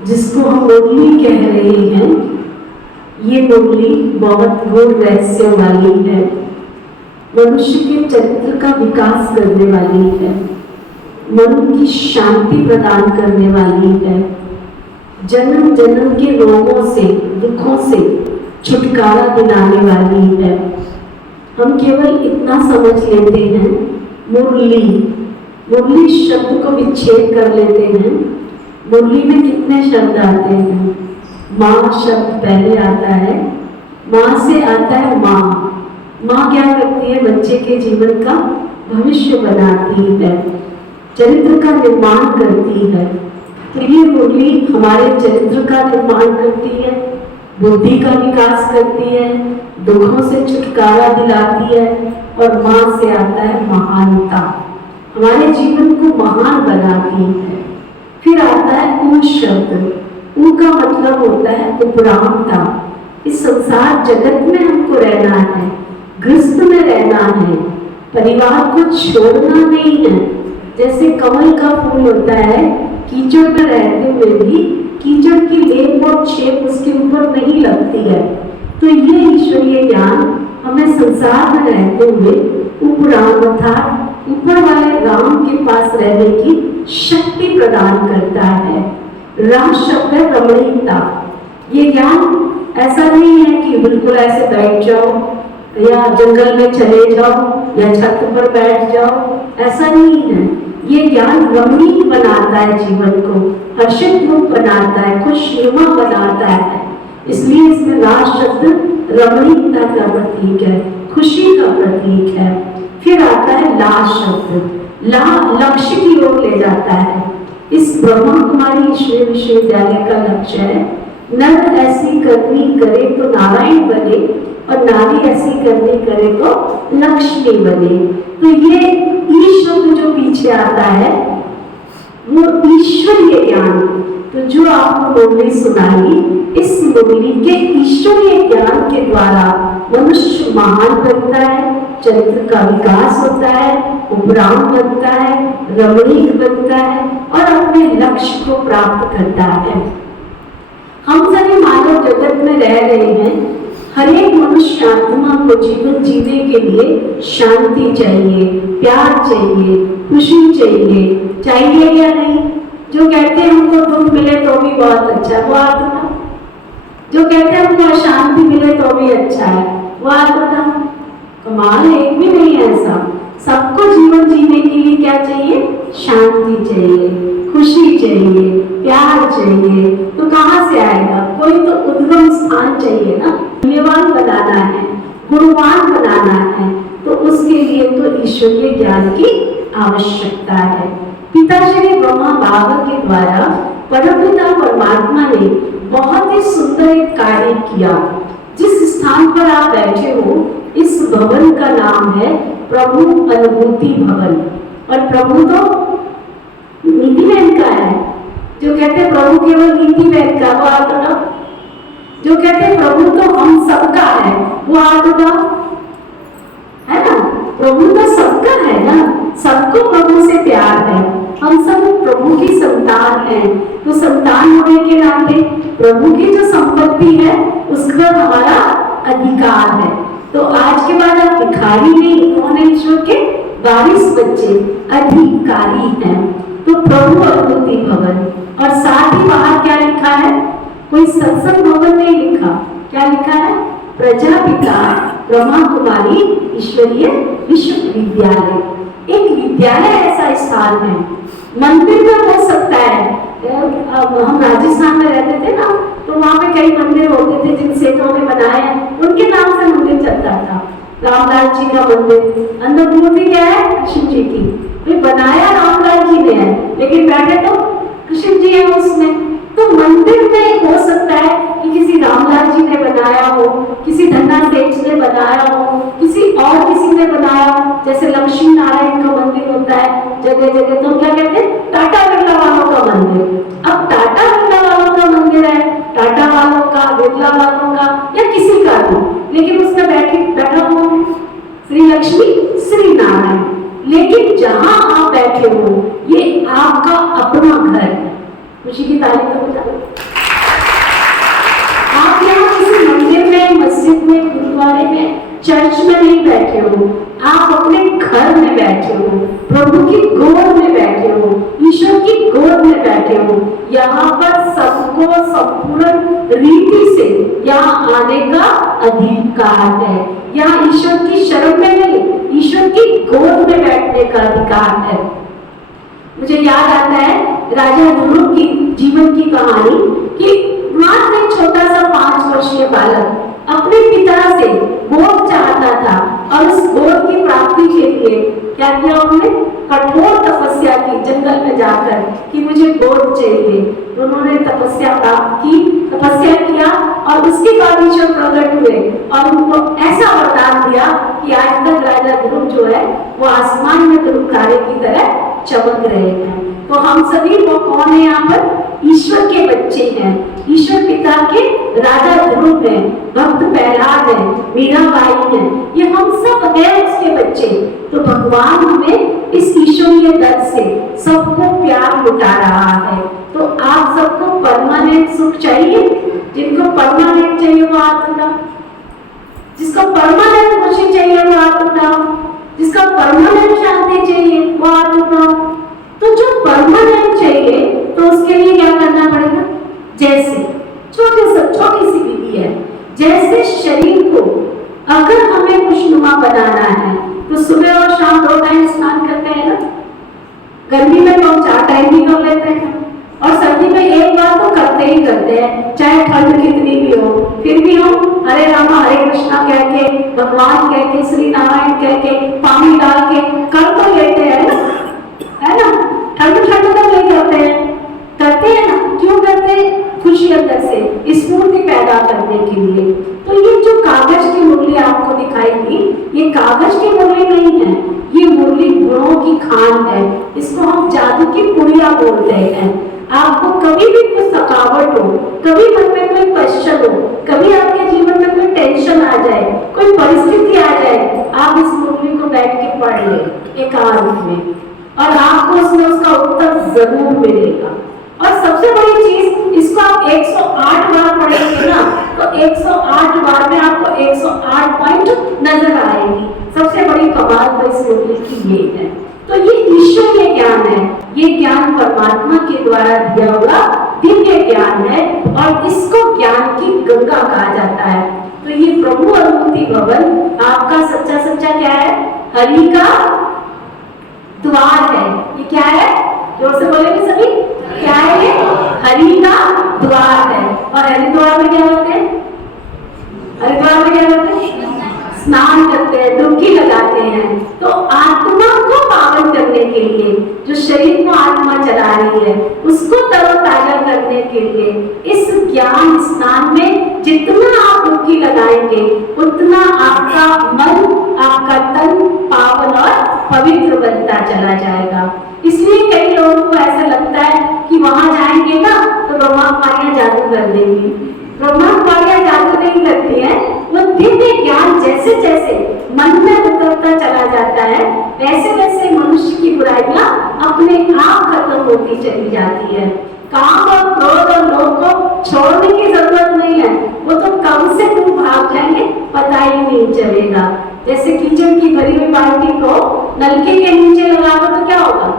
जिसको हम मुरली कह रहे हैं, ये मुरली बहुत गूढ़ रहस्य वाली है, मनुष्य के चरित्र का विकास करने वाली है, मन की शांति प्रदान करने वाली है, जन्म जन्म के रोगों से, दुखों से छुटकारा दिलाने वाली है। हम केवल इतना समझ लेते हैं, मुरली, मुरली शब्द को विच्छेद कर लेते हैं। मुरली में कितने शब्द आते हैं? माँ शब्द पहले आता है, माँ से आता है माँ। माँ क्या करती है? बच्चे के जीवन का भविष्य बनाती है, चरित्र का निर्माण करती है। तो ये मुरली हमारे चरित्र का निर्माण करती है, बुद्धि का विकास करती है, दुखों से छुटकारा दिलाती है, और माँ से आता है महानता, हमारे जीवन को महान बनाती है। फिर आता है ऊ शब्द। ऊ का मतलब होता है उपरामता। इस संसार जगत में हमको रहना है, गृहस्थ में रहना है, परिवार को छोड़ना नहीं है। जैसे कमल का फूल होता है, कीचड़ में रहते हुए भी कीचड़ की लेप और छेप उसके ऊपर नहीं लगती है। तो ये ईश्वरीय ज्ञान हमें संसार में रहते हुए उपराम अर्थात ऊपर वाले राम के पास रहने की शक्ति प्रदान करता है। राम शब्द है रमणीयता। ये ज्ञान ऐसा नहीं है कि बिल्कुल ऐसे बैठ जाओ या जंगल में चले जाओ या छत पर बैठ जाओ, ऐसा नहीं है। ये ज्ञान रमणीय बनाता है, जीवन को हर्षित रूप बनाता है, खुशनुमा बनाता है। इसलिए इसमें राज शब्द रमणीयता का प्रतीक है, खुशी का प्रतीक है। फिर आता है ला शब्द। ला लक्ष्य की ओर ले जाता है। इस ब्रह्मा कुमारी ईश्वरीय विश्वविद्यालय का लक्ष्य है, नर ऐसी करनी करे तो नारायण बने, और नारी ऐसी करनी करे तो लक्ष्मी बने। तो ये ई शब्द जो पीछे आता है वो ईश्वरीय ज्ञान। तो जो आपको मुरली सुनाई, इस मुरली के ईश्वरीय ज्ञान के द्वारा मनुष्य महान बनता है, चरित्र का विकास होता है, उपराम बनता है, रमणीय बनता है, और अपने लक्ष्य को प्राप्त करता है। हम सभी मानव जगत में रह रहे हैं। हर एक मनुष्य आत्मा को जीवन जीने के लिए शांति चाहिए, प्यार चाहिए, खुशी चाहिए या नहीं? जो कहते हैं हमको दुख मिले तो भी बहुत अच्छा है, वो आत्मा। जो कहते हैं हमको अशांति मिले तो भी अच्छा है, वो आत्मा। कमाल है, एक भी नहीं है ऐसा। सबको जीवन जीने के लिए क्या चाहिए? शांति चाहिए, खुशी चाहिए, प्यार चाहिए। तो कहाँ से आएगा? कोई तो उद्गम स्थान चाहिए ना। मूल्यवान बनाना है, गुणवान बनाना है, तो उसके लिए तो ईश्वरीय ज्ञान की आवश्यकता है। पिता श्री ब्रह्मा बाबा के द्वारा परमपिता परमात्मा ने बहुत ही सुंदर एक कार्य किया। जिस स्थान पर आप बैठे हो, इस भवन का नाम है प्रभु अनुभूति भवन। और प्रभु तो नीति वैन का है। जो कहते हैं प्रभु केवल नीति वैन का, वो आत्मा। जो कहते हैं प्रभु तो हम सबका है, वो आत्मा है ना। प्रभु तो सबका है ना, सबको प्रभु से प्यार है, हम सब प्रभु की संतान हैं। तो संतान होने के नाते प्रभु की जो संपत्ति है उसका हमारा अधिकार है। तो आज के बाद आप भिखारी नहीं, कौन है? ईश्वर के वारिस बच्चे, अधिकारी हैं। तो प्रभु अनुभूति भवन, और साथ ही बाहर क्या लिखा है? कोई सत्संग भवन नहीं लिखा, क्या लिखा है? प्रजापिता ब्रह्मा कुमारी ईश्वरीय विश्वविद्यालय। एक विद्यालय ऐसा स्थान है। मंदिर में हो सकता है, हम राजस्थान में रहते थे ना, तो वहाँ पे कई मंदिर होते थे जिन सेठों ने बनाया, उनके नाम से मंदिर चलता था। रामलाल जी का मंदिर, अंदर मूर्ति क्या है? कृष्ण जी की। तो बनाया रामलाल जी ने है, लेकिन बैठे तो कृष्ण जी है उसमें। तो मंदिर में हो सकता है कि किसी रामलाल जी ने बनाया हो, किसी धन्ना सेठ ने बनाया हो, किसी ने बनाया हो। जैसे लक्ष्मी नारायण का मंदिर होता है जगह जगह, तो क्या कहते हैं? टाटा बिरला वालों का मंदिर। अब टाटा बिरला वालों का मंदिर है, टाटा वालों का, बिरला वालों का, या किसी का भी, लेकिन उसमें बैठा कौन है? श्री लक्ष्मी श्री नारायण। लेकिन जहां आप बैठे हो, ये आपका अपना घर है। खुशी की ताली तो बताओ। आप यहाँ किसी मंदिर में, मस्जिद में, गुरुद्वारे में, चर्च में नहीं बैठे हो, आप अपने घर में बैठे हो, प्रभु की गोद में बैठे हो, ईश्वर की गोद में बैठे हो। यहाँ पर सबको संपूर्ण रीति से यहाँ आने का अधिकार है। यहाँ ईश्वर की शरण में नहीं, ईश्वर की गोद में बैठने का अधिकार है। मुझे याद आता है राजा ध्रुव की जीवन की कहानी कि मात्र एक छोटा सा 5 वर्षीय बालक अपने पिता से गोद चाहता था और उस गोद की प्राप्ति के लिए क्या किया उन्होंने? कठोर तपस्या की जंगल में जाकर कि मुझे गोद चाहिए। उन्होंने तपस्या प्राप्त की, तपस्या किया और उसके बाद ईश्वर प्रकट हुए और उनको ऐसा वरदान दिया कि आज तक राजा ध्रुव जो है वो आसमान में ध्रुव तारे की तरह चमक रहे हैं। तो हम सभी वो कौन है? यहाँ पर ईश्वर के बच्चे हैं, ईश्वर पिता के राजा ध्रुव हैं, भक्त प्रहलाद हैं, मीराबाई हैं, ये हम सब हैं उसके बच्चे। तो भगवान हमें इस ईश्वरीय दर से सबको प्यार लुटा रहा है। तो आप सबको परमानेंट सुख चाहिए? जिनको परमानेंट चाहिए वो हाथ उठाओ। जिसको परमानेंट खुशी चाहिए वो हाथ उठाओ। जिसका परमानेंट शांति चाहिए वो हाथ उठाओ। तो जो परमानेंट चाहिए तो उसके लिए क्या करना पड़ेगा? जैसे छोटी सी विधि है, जैसे शरीर को अगर हमें खुशनुमा बनाना है तो सुबह और शाम 2 टाइम स्नान करते हैं ना। गर्मी में तो हम 4 टाइम भी कर लेते हैं और सर्दी में एक बार तो करते ही करते हैं, चाहे ठंड कितनी भी हो। फिर भी हम हरे रामा हरे कृष्णा कह के, भगवान कह के, श्री नारायण कह के, पानी डाल के कर तो लेते हैं ना, है ना। ठंड तो नहीं करते हैं ना। क्यों करते हैं? खुशी अंदर से, स्फूर्ति पैदा करने के लिए। तो ये जो कागज की मुरली आपको दिखाई दी, ये कागज की मुरली नहीं है, ये मुरली गुणों की खान है। इसको हम जादू की पुड़िया बोलते हैं। आपको कभी भी कुछ थकावट हो, कभी मन में कोई क्वेश्चन हो, कभी आपके जीवन में कोई टेंशन आ जाए, कोई परिस्थिति आ जाए, आप इस मुरली को बैठ के पढ़ ले एकांत में और आपको उसमें उसका उत्तर जरूर मिलेगा। और सबसे बड़ी चीज, इसको आप 108 बार पढ़ेंगे ना तो 108 बार में आपको 108 पॉइंट नजर आएगी। सबसे बड़ी कमाल तो इस मुरली की ये है। तो ये ईश्वरीय ज्ञान है, ये ज्ञान परमात्मा के द्वारा दिया हुआ दिव्य ज्ञान है और इसको ज्ञान की गंगा कहा जाता है। तो ये प्रभु अनुभूति भवन आपका सच्चा क्या है? हरि का द्वार है। ये क्या है? जोर से बोलेंगे सभी, क्या है? ये हरि का द्वार है। और हरिद्वार में क्या करते हैं? हरिद्वार में क्या करते हैं? स्नान करते हैं, डुबकी लगाते हैं। तो आत्मा को पावन करने के लिए, जो शरीर को आत्मा चला रही है उसको तरोताजा करने के लिए इस ज्ञान स्नान में जितना आप डुबकी लगाएंगे उतना आपका मन, आपका तन पावन और पवित्र बनता चला जाएगा। इसलिए कई लोगों को ऐसा लगता है कि वहां जाएंगे ना तो ब्रह्मा कुमारियां जादू कर देंगी। ब्रह्मा कुमारियां जादू नहीं करती हैं, वो दिव्य ज्ञान जैसे जैसे मन में उतरता चला जाता है वैसे वैसे मनुष्य की बुराइयां अपने आप खत्म होती चली जाती है। काम और क्रोध और लोभ को छोड़ने की जरूरत नहीं है, वो तो कम से कम भाग जाएंगे, पता ही नहीं चलेगा। जैसे कीचड़ की भरी हुई बाल्टी को नलके के नीचे लगा दो तो क्या होगा?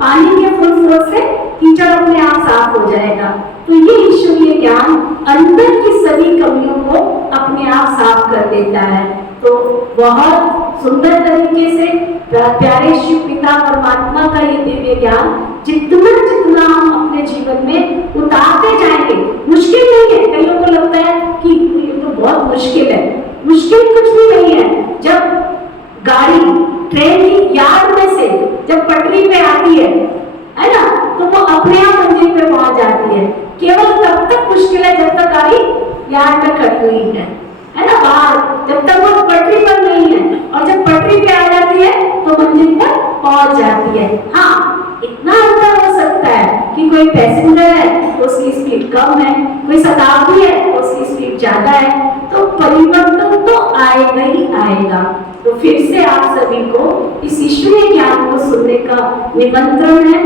पानी के फुल फ्लो से कीचड़ अपने आप साफ हो जाएगा। तो ये ईश्वरीय ज्ञान अंदर की सभी कमियों को अपने आप साफ कर देता है। तो बहुत सुंदर तरीके से प्यारे शिव पिता परमात्मा का ये दिव्य ज्ञान जितना जितना हम अपने जीवन में उतारते जाएंगे, मुश्किल नहीं है। कईयों को लगता है कि ये तो बहुत मुश्किल है। मुश्किल कुछ भी नहीं है। जब गाड़ी ट्रेन की यार्ड में से जब पटरी पे आती है ना, तो वो अपने आप मंजिल पे पहुंच जाती है। केवल तब तक मुश्किल है जब तक गाड़ी यार्ड में खड़ी हुई है ना, बाहर जब तक वो पटरी पर नहीं है। और जब पटरी पे आ जाती है तो मंजिल पर पहुंच जाती है। हाँ, इतना अंतर हो सकता है कि कोई पैसेंजर है तो उसकी स्पीड कम है, कोई शताब्दी है तो उसकी स्पीड ज्यादा है। तो परिवर्तन तो आएगा ही आएगा। तो फिर से आप सभी को इस ईश्वरीय ज्ञान को सुनने का निमंत्रण है।